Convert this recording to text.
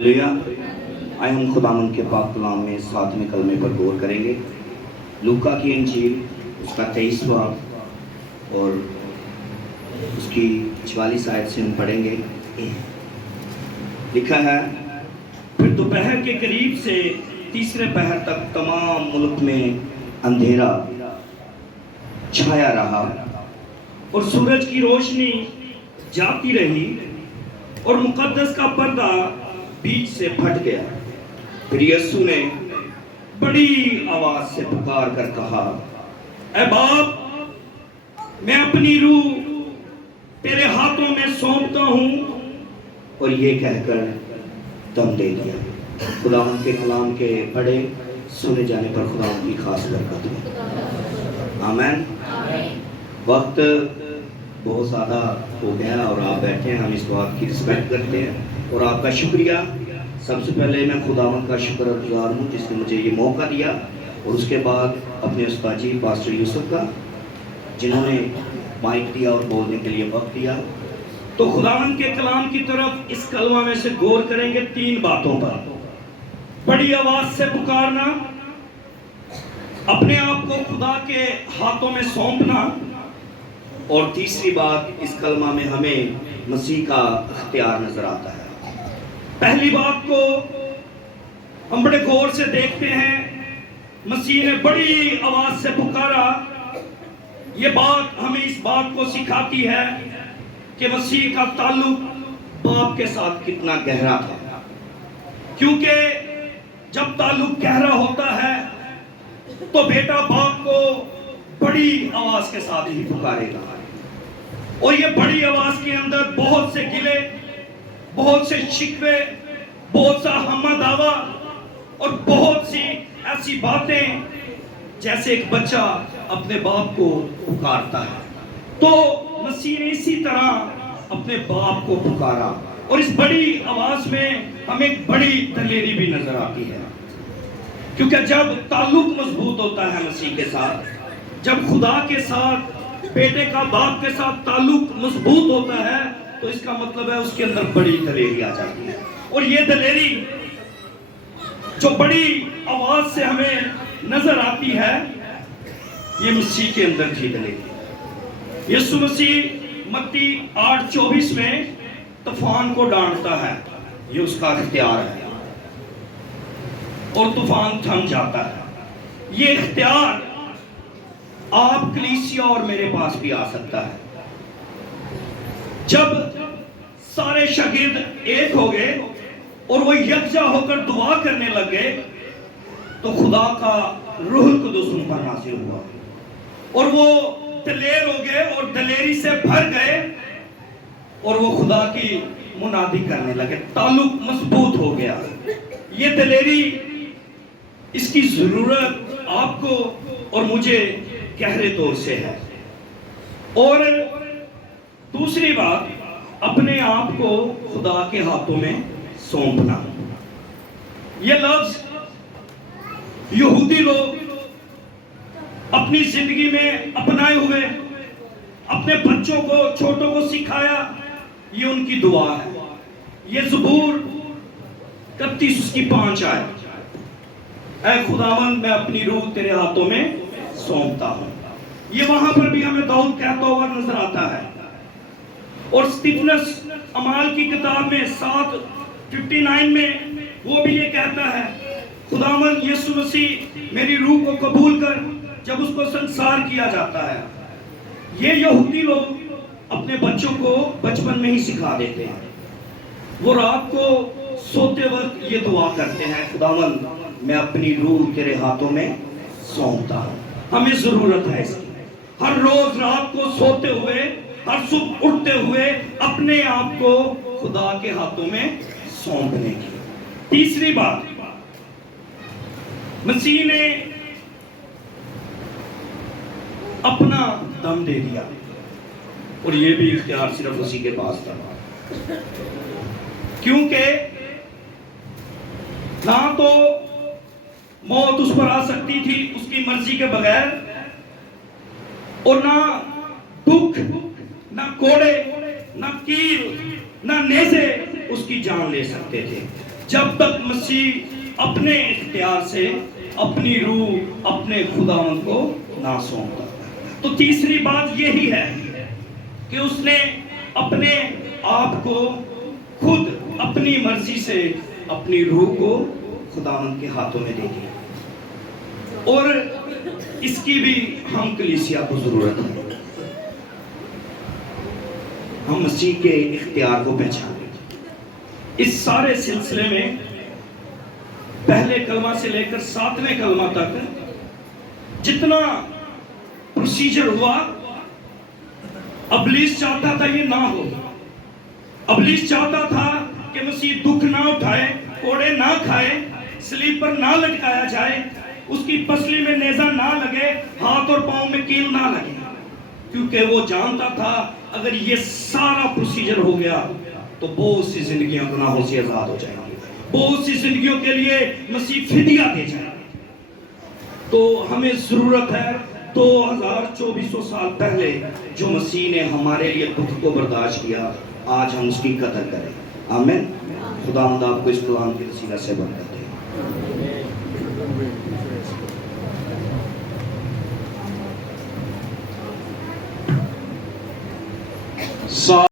لیا آئے ہم خداوند کے پاک کلام میں ساتویں کلمے پر غور کریں گے۔ لوکا کی انجیل اس کا 23واں اور اس کی 44 آیت سے ہم پڑھیں گے۔ لکھا ہے، پھر دوپہر کے قریب سے تیسرے پہر تک تمام ملک میں اندھیرا چھایا رہا اور سورج کی روشنی جاتی رہی اور مقدس کا پردہ بیچ سے پھٹ گیا۔ پھر یسوع نے بڑی آواز سے پکار کر کہا، اے باپ، میں اپنی روح تیرے ہاتھوں میں سونپتا ہوں، اور یہ کہہ کر دم دے دیا۔ خداوند کے کلام کے پڑھے سنے جانے پر خداوند کی خاص برکت ہو۔ آمین۔ وقت بہت زیادہ ہو گیا اور آپ بیٹھے ہیں، ہم اس بات کی رسپیکٹ کرتے ہیں اور آپ کا شکریہ۔ سب سے پہلے میں خداوند کا شکر گزار ہوں جس نے مجھے یہ موقع دیا، اور اس کے بعد اپنے استاد جی پاسٹر یوسف کا، جنہوں نے مائک دیا اور بولنے کے لیے وقت دیا۔ تو خداوند کے کلام کی طرف اس کلمہ میں سے غور کریں گے 3 باتوں پر۔ بڑی آواز سے پکارنا، اپنے آپ کو خدا کے ہاتھوں میں سونپنا، اور تیسری بات اس کلمہ میں ہمیں مسیح کا اختیار نظر آتا ہے۔ پہلی بات کو ہم بڑے غور سے دیکھتے ہیں، مسیح نے بڑی آواز سے پکارا۔ یہ بات ہمیں اس بات کو سکھاتی ہے کہ مسیح کا تعلق باپ کے ساتھ کتنا گہرا تھا، کیونکہ جب تعلق گہرا ہوتا ہے تو بیٹا باپ کو بڑی آواز کے ساتھ ہی پکارے گا، اور یہ بڑی آواز کے اندر بہت سے گلے، بہت سے شکوے، بہت سا ہمہ دعویٰ اور بہت سی ایسی باتیں جیسے ایک بچہ اپنے باپ کو پکارتا ہے۔ تو مسیح نے اسی طرح اپنے باپ کو پکارا، اور اس بڑی آواز میں ہمیں ایک بڑی دلیری بھی نظر آتی ہے، کیونکہ جب تعلق مضبوط ہوتا ہے مسیح کے ساتھ، جب خدا کے ساتھ بیٹے کا باپ کے ساتھ تعلق مضبوط ہوتا ہے، تو اس کا مطلب ہے اس کے اندر بڑی دلیری آ جاتی ہے۔ اور یہ دلیری جو بڑی آواز سے ہمیں نظر آتی ہے، یہ مسیح کے اندر تھی دلیری۔ یسوع مسیح متی 8:24 میں طوفان کو ڈانٹتا ہے، یہ اس کا اختیار ہے، اور طوفان تھم جاتا ہے۔ یہ اختیار آپ کلیسیا اور میرے پاس بھی آ سکتا ہے۔ جب سارے شاگرد ایک ہو گئے اور وہ یکجا ہو کر دعا کرنے لگ گئے، تو خدا کا روح القدس ان پر نازل ہوا، اور وہ دلیر ہو گئے اور دلیری سے بھر گئے، اور وہ خدا کی منادی کرنے لگے۔ تعلق مضبوط ہو گیا۔ یہ دلیری، اس کی ضرورت آپ کو اور مجھے گہرے طور سے ہے۔ اور دوسری بات، اپنے آپ کو خدا کے ہاتھوں میں سونپنا۔ یہ لفظ یہودی لوگ اپنی زندگی میں اپنائے ہوئے، اپنے بچوں کو، چھوٹوں کو سکھایا، یہ ان کی دعا ہے۔ یہ زبور 31:5 آئے، اے خداوند، میں اپنی روح تیرے ہاتھوں میں سونپتا ہوں۔ یہ وہاں پر بھی ہمیں داؤد کہتا ہوا نظر آتا ہے۔ اور سٹیفنس اعمال کی کتاب میں 7:59 میں وہ بھی یہ کہتا ہے، خداوند یسوع مسیح میری روح کو قبول کر، جب اس کو سنسار کیا جاتا ہے۔ یہ یہودی لوگ اپنے بچوں کو بچپن میں ہی سکھا دیتے ہیں۔ وہ رات کو سوتے وقت یہ دعا کرتے ہیں، خداوند میں اپنی روح تیرے ہاتھوں میں سونپتا ہوں۔ ہمیں ضرورت ہے اس کی، ہر روز رات کو سوتے ہوئے، ہر صبح اٹھتے ہوئے اپنے آپ کو خدا کے ہاتھوں میں سونپنے کی۔ تیسری بات، مسیح نے اپنا دم دے دیا، اور یہ بھی اختیار صرف اسی کے پاس تھا، کیونکہ نہ تو موت اس پر آ سکتی تھی اس کی مرضی کے بغیر، اور نہ دکھ، نہ کوڑے، نہ کیل، نہ نیزے اس کی جان لے سکتے تھے۔ جب تک مسیح اپنے اختیار سے اپنی روح اپنے خداوند کو نہ سونپتا. تو تیسری بات یہی ہے کہ اس نے اپنے آپ کو خود اپنی مرضی سے اپنی روح کو خداوند کے ہاتھوں میں دے دیا. اور اس کی بھی ہم کلیسیا کو ضرورت ہے. ہم مسیح کے اختیار کو پہچانیں. اس سارے سلسلے میں پہلے کلمہ سے لے کر 7ویں کلمہ تک جتنا پروسیجر ہوا، ابلیس چاہتا تھا یہ نہ ہو. ابلیس چاہتا تھا کہ مسیح دکھ نہ اٹھائے، کوڑے نہ کھائے، صلیب پر نہ لٹکایا جائے، اس کی پسلی میں نیزہ نہ لگے، ہاتھ اور پاؤں میں کیل نہ لگے. کیونکہ وہ جانتا تھا اگر یہ سارا پروسیجر ہو گیا تو بہت سی زندگیاں گناہوں سے آزاد ہو جائیں گی، بہت سی زندگیوں کے لیے مسیح فدیہ دے جائے. تو ہمیں ضرورت ہے 2400 سال پہلے جو مسیح نے ہمارے لیے دکھ کو برداشت کیا، آج ہم اس کی قدر کریں. آمین. خداوند آپ کو اس کلام کے وسیلہ سے برکت دے.